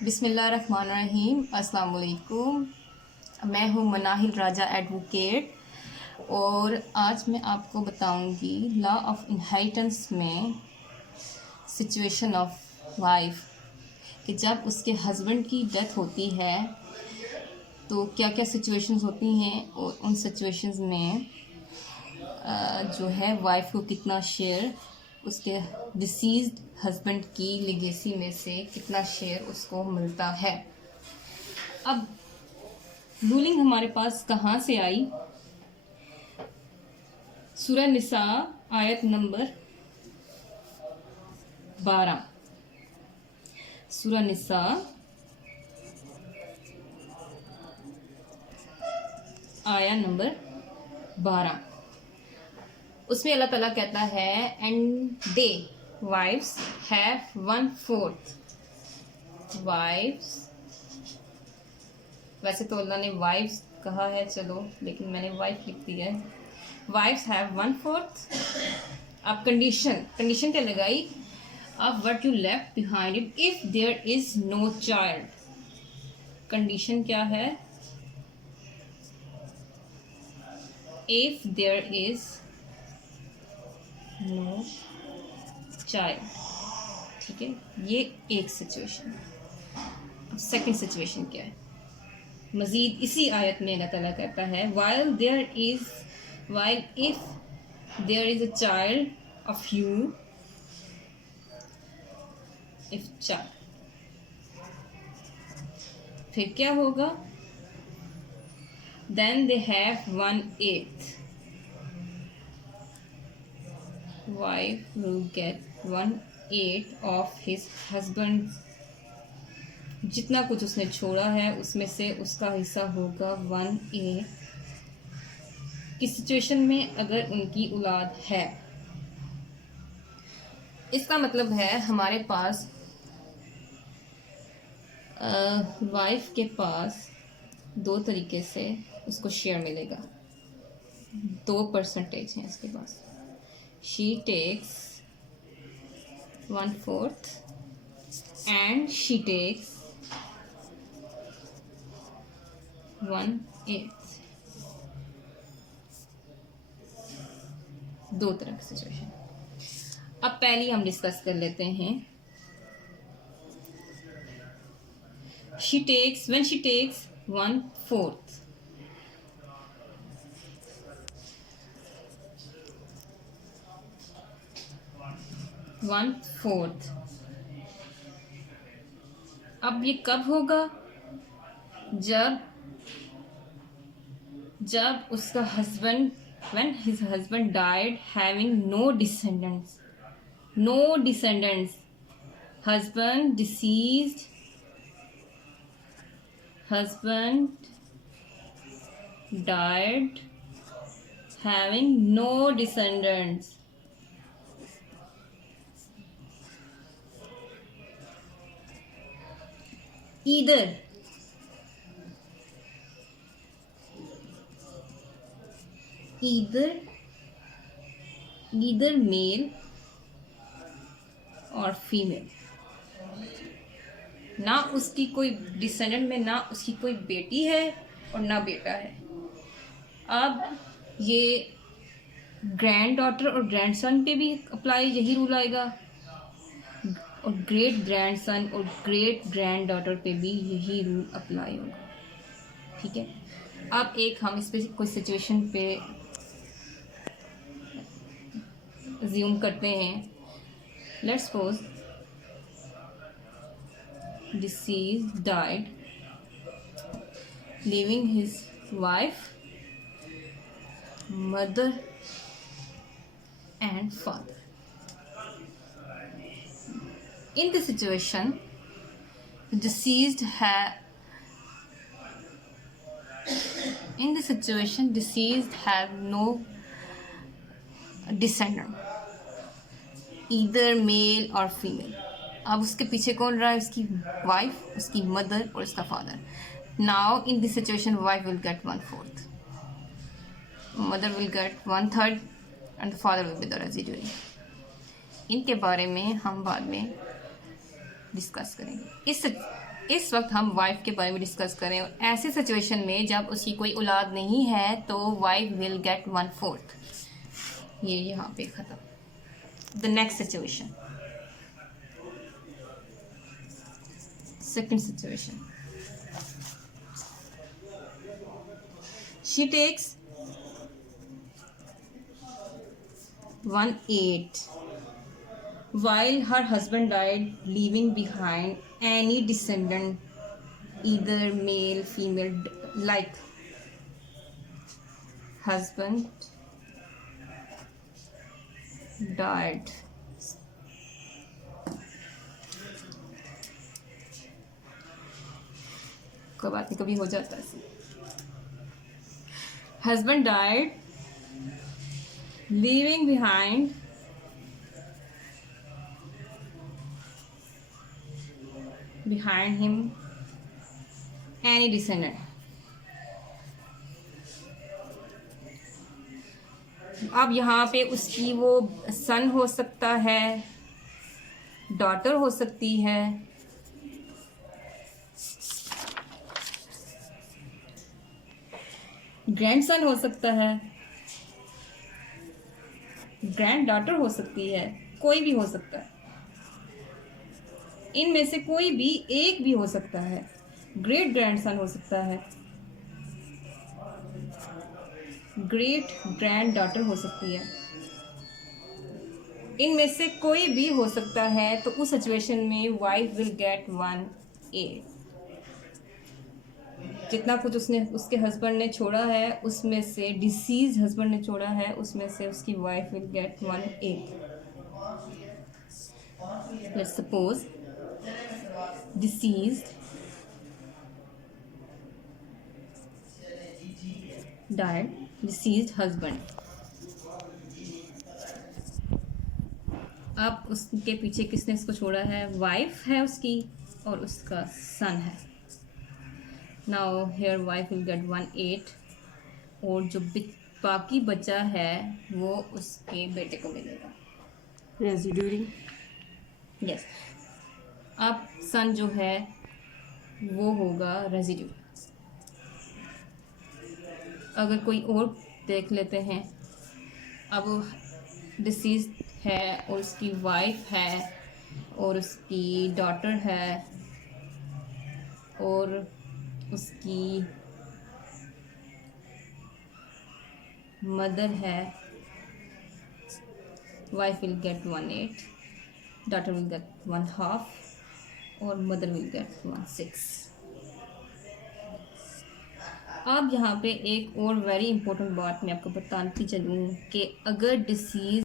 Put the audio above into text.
बिस्मिल्लाहिर्रहमानिर्रहीम। अस्सलाम वालेकुम। मैं हूँ मनाहिल राजा एडवोकेट और आज मैं आपको बताऊंगी लॉ ऑफ इनहेरिटेंस में सिचुएशन ऑफ वाइफ कि जब उसके हस्बैंड की डेथ होती है तो क्या क्या सिचुएशंस होती हैं और उन सिचुएशंस में जो है वाइफ को कितना शेयर उसके डिसीज्ड हस्बैंड की लेगेसी में से कितना शेयर उसको मिलता है। अब रूलिंग हमारे पास कहाँ से आई? सूरह निसा आयत नंबर 12। सूरह निसा आया नंबर 12, उसमें अल्लाह ताला कहता है and they wives have 1/4। Wives, वैसे तो अल्लाह ने वाइफ्स कहा है चलो, लेकिन मैंने वाइफ लिख दी है। Wives have 1/4। अब कंडीशन क्या लगाई? अब what you left behind if there is no child. Condition क्या है? If there is no child. ठीक है, ये एक सिचुएशन। अब सेकंड सिचुएशन क्या है? मजीद इसी आयत में अल्लाह ताला कहता है while if there is a child of you, if child, फिर क्या होगा? then they have 1/8। wife will get 1/8 of his husband। जितना कुछ उसने छोड़ा है उसमें से उसका हिस्सा होगा 1/8 की सिचुएशन में अगर उनकी औलाद है। इसका मतलब है हमारे पास वाइफ के पास दो तरीके से उसको शेयर मिलेगा। 2% है इसके पास। She takes 1/4 and she takes 1/8। दो तरह की सिचुएशन। अब पहली हम डिस्कस कर लेते हैं। when she takes 1/4, अब ये कब होगा? जब उसका husband when his husband died having no descendants। husband died having no descendants। either male और फीमेल। ना उसकी कोई डिसेंडेंट में ना उसकी कोई बेटी है और ना बेटा है। अब ये ग्रैंड डॉटर और ग्रैंडसन पे भी अप्लाई यही रूल आएगा और ग्रेट ग्रैंडसन और ग्रेट ग्रैंड डॉटर पे भी यही रूल अप्लाई होगा। ठीक है, अब एक हम इस पे कोई सिचुएशन पे अज्यूम करते हैं। Let's suppose deceased died leaving his wife, mother and father। in this situation deceased have no descendant, either male or female। अब उसके पीछे कौन रहा है? उसकी वाइफ, उसकी मदर और उसका father. Now in this situation wife will get 1/4, mother will get 1/3 and the father will be the residuary. इनके बारे में हम बाद में डिस्कस करेंगे। इस वक्त हम वाइफ के बारे में डिस्कस करें, और ऐसी सिचुएशन में जब उसकी कोई औलाद नहीं है तो वाइफ विल गेट 1/4। ये यहाँ पे ख़त्म। The next situation, second situation, she takes 1/8 while her husband died, leaving behind any descendant, either male, female, like husband died. कोई बात नहीं, कभी हो जाता है ऐसे। Husband died, leaving behind him any descendant. अब यहाँ पे उसकी वो सन हो सकता है, डॉटर हो सकती है, ग्रैंडसन हो सकता है, ग्रैंड डॉटर हो सकती है, कोई भी हो सकता है। इनमें से कोई भी एक भी हो सकता है। ग्रेट ग्रैंडसन हो सकता है, ग्रेट ग्रैंड डॉटर हो सकती है। इनमें से कोई भी हो सकता है। तो उस सिचुएशन में वाइफ विल गेट 1/8। जितना कुछ उसके हस्बैंड ने छोड़ा है उसमें से, डिसीज हस्बैंड ने छोड़ा है उसमें से उसकी wife will get 1/8। Let's suppose deceased died, deceased husband। अब उसके पीछे किसने इसको छोड़ा है? वाइफ है उसकी और उसका सन है। Now here wife will get 1/8 और जो बाकी बचा है वो उसके बेटे को मिलेगा। रेजिड्यूरी। यस। अब सन जो है वो होगा रेजिड्यू। अगर कोई और देख लेते हैं, अब डिसीज है और उसकी वाइफ है और उसकी डॉटर है और उसकी मदर है। Wife will get 1/8, daughter will get 1/2 और मदर विल गेट 1/6। अब यहाँ पे एक और वेरी इंपॉर्टेंट बात मैं आपको बताती चलूँ कि अगर डिसीज